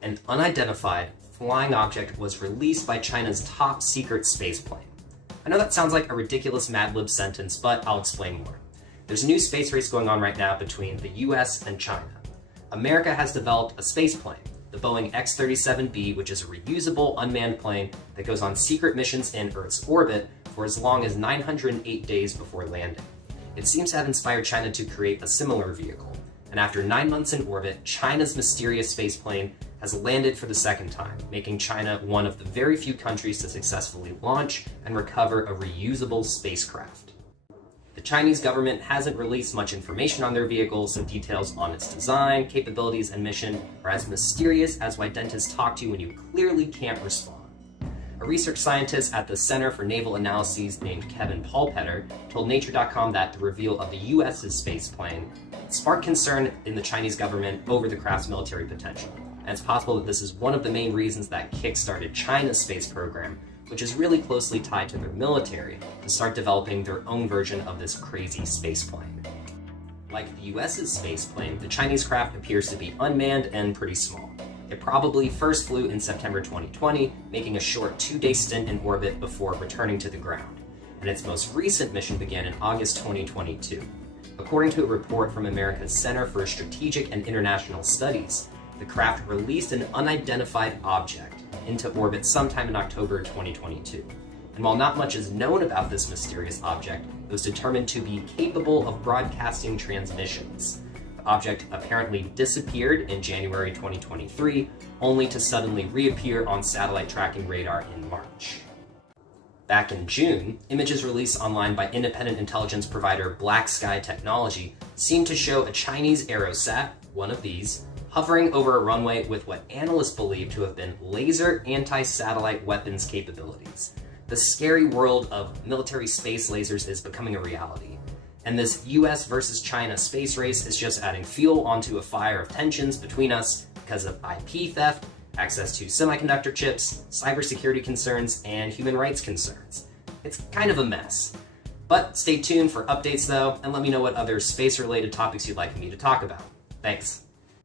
An unidentified flying object was released by China's top secret space plane. I know that sounds like a ridiculous Mad Lib sentence, but I'll explain more. There's a new space race going on right now between the US and China. America has developed a space plane, the Boeing X-37B, which is a reusable unmanned plane that goes on secret missions in Earth's orbit for as long as 908 days before landing. It seems to have inspired China to create a similar vehicle, and after 9 months in orbit, China's mysterious space plane has landed for the second time, making China one of the very few countries to successfully launch and recover a reusable spacecraft. The Chinese government hasn't released much information on their vehicle, so details on its design, capabilities, and mission are as mysterious as why dentists talk to you when you clearly can't respond. A research scientist at the Center for Naval Analyses named Kevin Paulpetter told Nature.com that the reveal of the US's space plane sparked concern in the Chinese government over the craft's military potential. And it's possible that this is one of the main reasons that kickstarted China's space program, which is really closely tied to their military, to start developing their own version of this crazy space plane. Like the US's space plane, the Chinese craft appears to be unmanned and pretty small. It probably first flew in September 2020, making a short 2-day stint in orbit before returning to the ground. And its most recent mission began in August 2022. According to a report from America's Center for Strategic and International Studies, the craft released an unidentified object into orbit sometime in October 2022. And while not much is known about this mysterious object, it was determined to be capable of broadcasting transmissions. The object apparently disappeared in January 2023, only to suddenly reappear on satellite tracking radar in March. Back in June, images released online by independent intelligence provider Black Sky Technology seemed to show a Chinese aerosat, one of these, hovering over a runway with what analysts believe to have been laser anti-satellite weapons capabilities. The scary world of military space lasers is becoming a reality, and this US versus China space race is just adding fuel onto a fire of tensions between us because of IP theft, access to semiconductor chips, cybersecurity concerns, and human rights concerns. It's kind of a mess. But stay tuned for updates though, and let me know what other space-related topics you'd like me to talk about. Thanks.